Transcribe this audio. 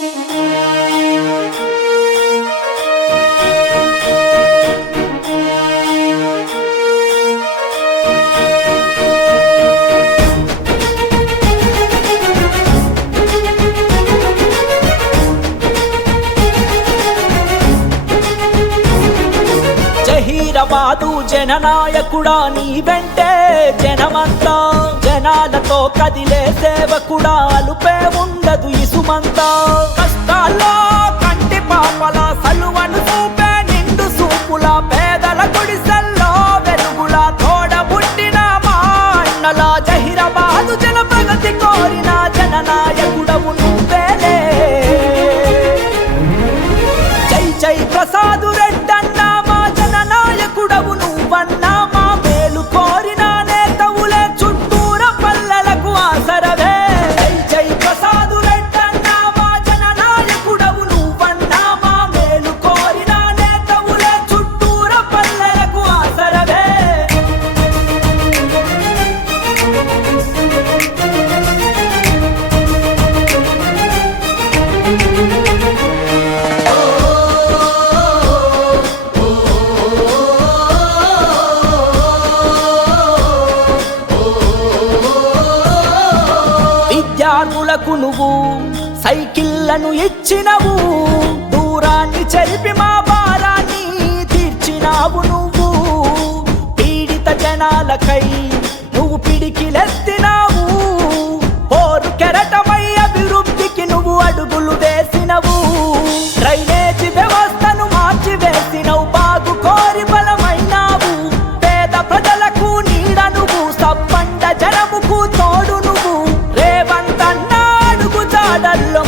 జహీరాబాదు జననాయకుడా నీ వెంటే జనమంతా, జనాలతో కదిలే సేవకుడా అలుపే ఉండదు ఇసుమంతా. కష్టాల్లో కంటి పాపల సలువను చూపే నిండు సూపుల, పేదల గుడిసెల్లో వెలుగుల తోడబుట్టిన మా అన్నల. జహీరాబాదు జన ప్రగతి కోరిన జననాయకుడవు నువ్వేలే. జై జై ప్రసాదు రెడ్డన్నా మా జననాయకుడవు నువ్వన్నా. మా మేలు కోరిన నేతవులే చుట్టూర పల్లెలకు ఆసరవే. జై జై ప్రసాదు రెడ్డన్నా మా జననాయకుడవు నువ్వన్నా. మా మేలు కోరిన నేతవులే చుట్టూర పల్లెలకు ఆసరవే. విద్యార్థులకు నువ్వు సైకిళ్లను ఇచ్చినవు, దూరాన్ని చెరిపి మా భారాన్ని తీర్చినావు నువ్వు. పీడిత జనాలకై నువ్వు పిడికిలెత్తినావు, పోరు కెరటమై అభివృద్ధికి నువ్వు అడుగులు వేసినవు. డ్రైనేజీ వ్యవస్థను మార్చివేసినవు, బాగు కోరి బలమైనావు. పేద ప్రజలకు నీడ నువ్వు, సబ్బండ జనముకు తోడు నువ్వు. రేవంతన్న అడుగు జాడల్లో